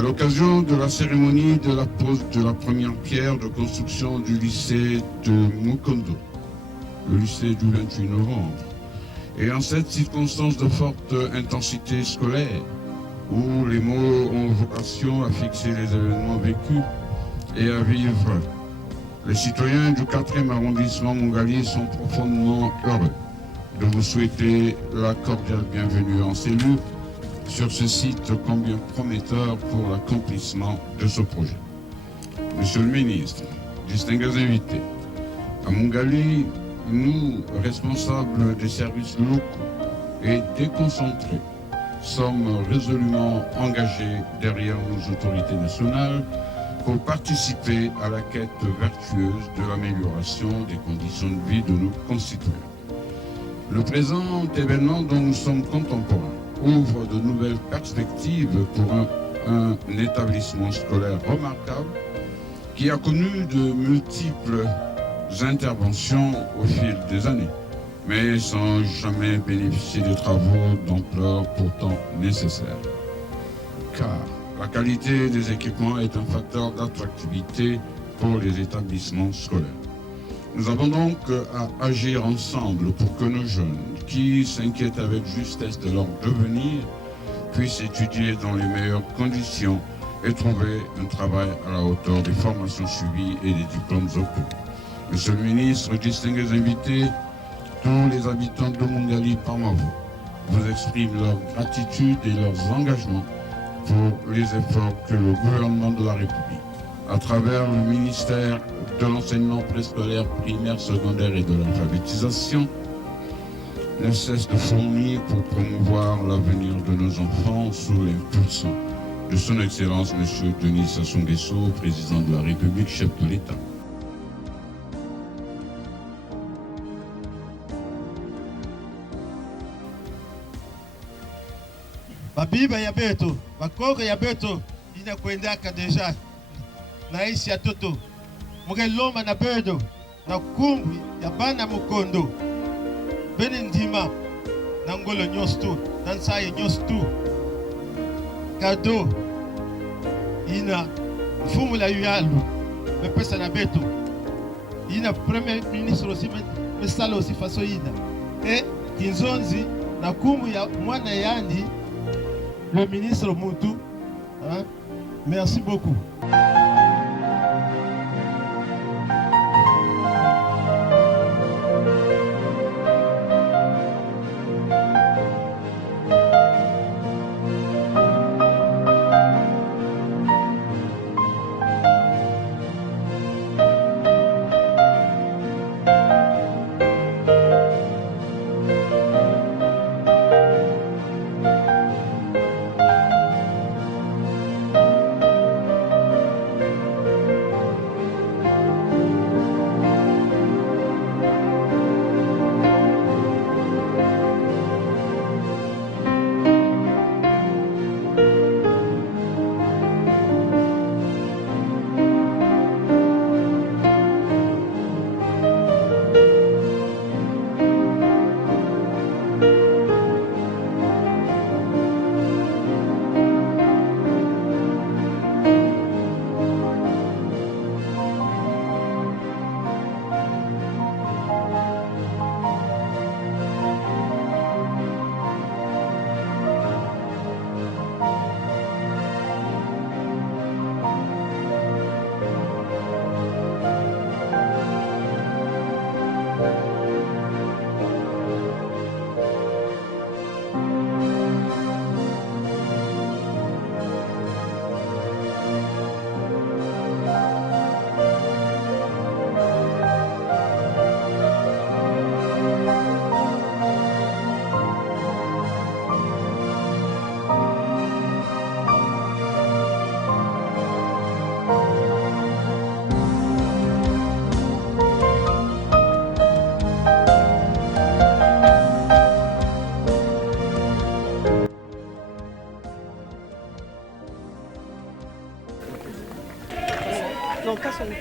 À l'occasion de la cérémonie de la pose de la première pierre de construction du lycée de Mukondo, le lycée du 28 novembre, et en cette circonstance de forte intensité scolaire, où les mots ont vocation à fixer les événements vécus et à vivre, les citoyens du 4e arrondissement Mongali sont profondément heureux de vous souhaiter la cordiale bienvenue en ces lieux sur ce site combien prometteur pour l'accomplissement de ce projet. Monsieur le ministre, distingués invités, à Mongali, nous, responsables des services locaux et déconcentrés, sommes résolument engagés derrière nos autorités nationales pour participer à la quête vertueuse de l'amélioration des conditions de vie de nos concitoyens. Le présent événement dont nous sommes contemporains ouvre de nouvelles perspectives pour un établissement scolaire remarquable qui a connu de multiples interventions au fil des années, mais sans jamais bénéficier de travaux d'ampleur pourtant nécessaires. Car la qualité des équipements est un facteur d'attractivité pour les établissements scolaires. Nous avons donc à agir ensemble pour que nos jeunes, qui s'inquiètent avec justesse de leur devenir, puissent étudier dans les meilleures conditions et trouver un travail à la hauteur des formations suivies et des diplômes obtenus. Monsieur le ministre, distingués invités, tous les habitants de Mongali par ma voix vous expriment leur gratitude et leurs engagements pour les efforts que le gouvernement de la République, à travers le ministère de l'enseignement préscolaire, primaire, secondaire et de l'alphabétisation, ne cesse de fournir pour promouvoir l'avenir de nos enfants sous l'impulsion de son Excellence M. Denis Sassou Nguesso, président de la République, chef de l'État. Babiba ya beto, bakoko ya beto, inakwendaka deja naisi ya toto. Mugeloma na bedo, na kumbi ya bana mukondo. Bene ndima, na ngolo nyostu, na nsaye nyostu. Kado, ina mfumu la yuyalu, mepesa na beto. Ina premier ministre aussi, mesala aussi faso ina. E, kinzonzi, na kumbu ya mwana yandi, le ministre Moutou, hein? Merci beaucoup. Non, pas sur le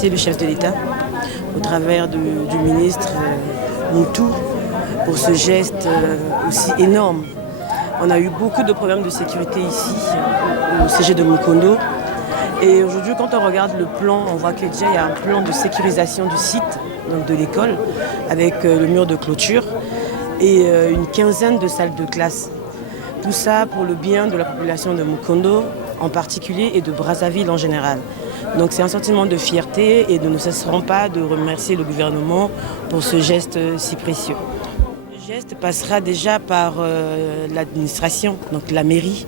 remercier le chef de l'État au travers du ministre Moutou pour ce geste aussi énorme. On a eu beaucoup de problèmes de sécurité ici, au CG de Mukondo. Et aujourd'hui, quand on regarde le plan, on voit que déjà il y a un plan de sécurisation du site, donc de l'école, avec le mur de clôture et une quinzaine de salles de classe. Tout ça pour le bien de la population de Mukondo en particulier et de Brazzaville en général. Donc c'est un sentiment de fierté et nous ne cesserons pas de remercier le gouvernement pour ce geste si précieux. Le geste passera déjà par l'administration, donc la mairie,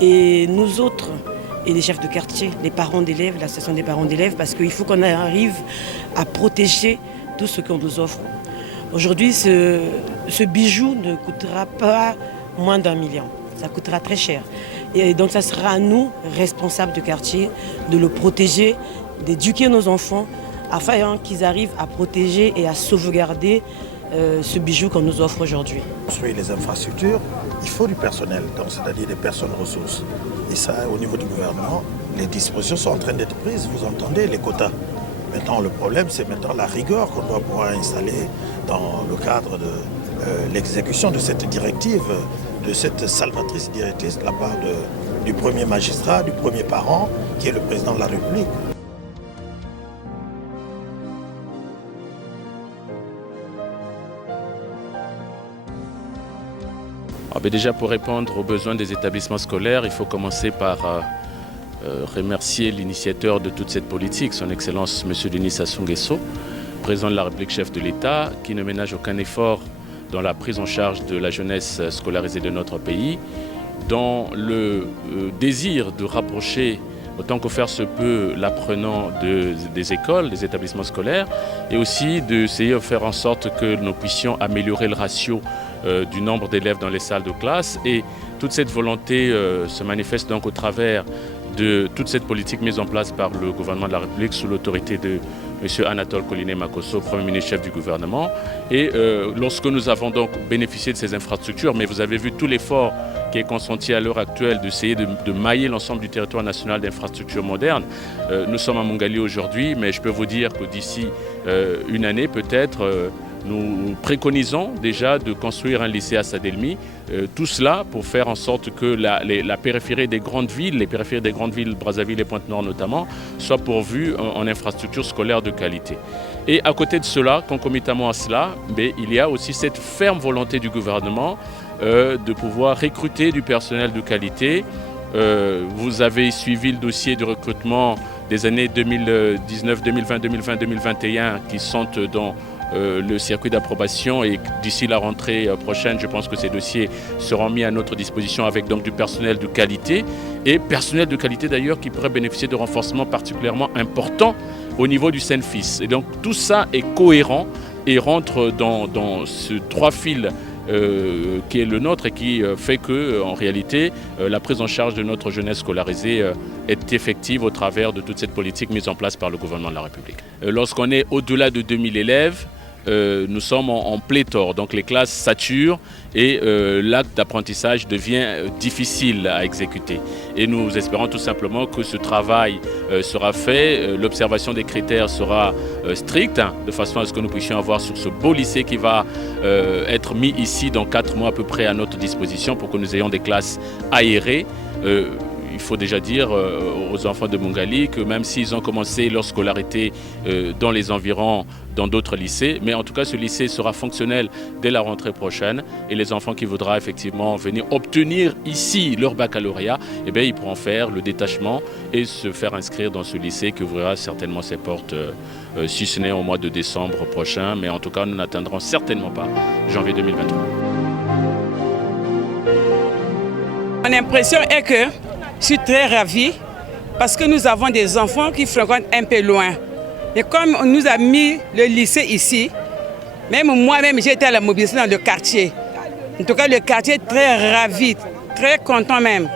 et nous autres, et les chefs de quartier, les parents d'élèves, l'association des parents d'élèves, parce qu'il faut qu'on arrive à protéger tout ce qu'on nous offre. Aujourd'hui, ce bijou ne coûtera pas moins d'1 million. Ça coûtera très cher. Et donc ça sera à nous, responsables de quartier, de le protéger, d'éduquer nos enfants, afin qu'ils arrivent à protéger et à sauvegarder ce bijou qu'on nous offre aujourd'hui. Construire les infrastructures, il faut du personnel, c'est-à-dire des personnes ressources. Et ça, au niveau du gouvernement, les dispositions sont en train d'être prises, vous entendez, les quotas. Maintenant, le problème, c'est maintenant la rigueur qu'on doit pouvoir installer dans le cadre de l'exécution de cette directive, de cette salvatrice directrice de la part du premier magistrat, du premier parent, qui est le président de la République. Déjà, pour répondre aux besoins des établissements scolaires, il faut commencer par remercier l'initiateur de toute cette politique, son Excellence M. Denis Sassou Nguesso, président de la République, chef de l'État, qui ne ménage aucun effort dans la prise en charge de la jeunesse scolarisée de notre pays, dans le désir de rapprocher autant que faire se peut l'apprenant des écoles, des établissements scolaires, et aussi d'essayer de faire en sorte que nous puissions améliorer le ratio du nombre d'élèves dans les salles de classe. Et toute cette volonté se manifeste donc au travers de toute cette politique mise en place par le gouvernement de la République sous l'autorité de M. Anatole Koliné Makosso, Premier ministre chef du gouvernement. Et lorsque nous avons donc bénéficié de ces infrastructures, mais vous avez vu tout l'effort qui est consenti à l'heure actuelle d'essayer de mailler l'ensemble du territoire national d'infrastructures modernes. Nous sommes à Mungali aujourd'hui, mais je peux vous dire que d'ici une année peut-être, nous préconisons déjà de construire un lycée à Sadelmi, tout cela pour faire en sorte que la périphérie des grandes villes, les périphéries des grandes villes, Brazzaville et Pointe-Noire notamment, soient pourvues en infrastructures scolaires de qualité. Et à côté de cela, concomitamment à cela, il y a aussi cette ferme volonté du gouvernement de pouvoir recruter du personnel de qualité. Vous avez suivi le dossier du recrutement des années 2019, 2020, 2020, 2021 qui sont dans le circuit d'approbation, et d'ici la rentrée prochaine, je pense que ces dossiers seront mis à notre disposition avec donc du personnel de qualité, et personnel de qualité d'ailleurs qui pourrait bénéficier de renforcements particulièrement importants au niveau du SENFIS. Et donc tout ça est cohérent et rentre dans ce trois fils qui est le nôtre et qui fait que, en réalité, la prise en charge de notre jeunesse scolarisée est effective au travers de toute cette politique mise en place par le gouvernement de la République. Lorsqu'on est au-delà de 2000 élèves, nous sommes en pléthore, donc les classes saturent et l'acte d'apprentissage devient difficile à exécuter. Et nous espérons tout simplement que ce travail sera fait, l'observation des critères sera stricte, de façon à ce que nous puissions avoir sur ce beau lycée qui va être mis ici dans 4 mois à peu près à notre disposition pour que nous ayons des classes aérées. Il faut déjà dire aux enfants de Mungali que même s'ils ont commencé leur scolarité dans les environs, dans d'autres lycées, mais en tout cas ce lycée sera fonctionnel dès la rentrée prochaine, et les enfants qui voudront effectivement venir obtenir ici leur baccalauréat, ils pourront faire le détachement et se faire inscrire dans ce lycée qui ouvrira certainement ses portes, si ce n'est au mois de décembre prochain, mais en tout cas nous n'atteindrons certainement pas janvier 2023. Mon impression est que je suis très ravie parce que nous avons des enfants qui fréquentent un peu loin. Et comme on nous a mis le lycée ici, même moi-même j'ai été à la mobilisation dans le quartier. En tout cas, le quartier est très ravi, très content même.